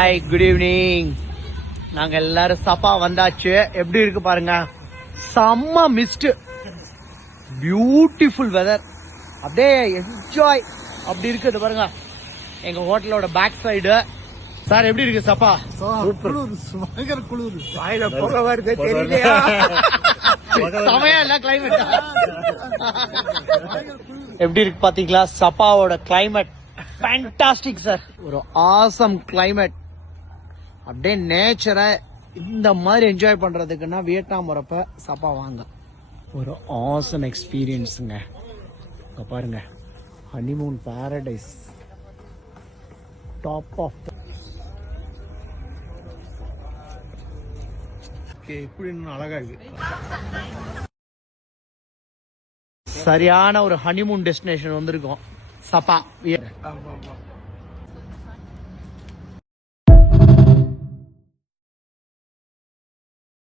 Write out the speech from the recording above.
Hi, good evening. நாங்க எல்லாரும் சபா வந்தாச்சு. எப்படி இருக்கு பாருங்க, செம்ம மிஸ்ட், பியூட்டிஃபுல் வெதர், அப்படியே என்ஜாய். அப்படி இருக்குது பாருங்க எங்க ஹோட்டலோட பேக் சைடு. சார் எப்படி இருக்கு சபா? சமையா இல்ல கிளைமேட் எப்படி இருக்கு பாத்தீங்களா? சபாவோட கிளைமேட் ஃபேண்டாஸ்டிக் சார். ஒரு ஆசம் கிளைமேட். அப்படியே நேச்சரை இந்த மாதிரி என்ஜாய் பண்றதுக்குன்னா வியட்நாம் வரப்ப சபா வாங்க. ஒரு ஆசம் எக்ஸ்பீரியன்ஸுங்க. பாருங்க, ஹனிமூன் பாரடைஸ், டாப் ஆஃப். அழகா இருக்கு. சரியான ஒரு ஹனிமூன் டெஸ்டினேஷன் வந்திருக்கோம், சபா.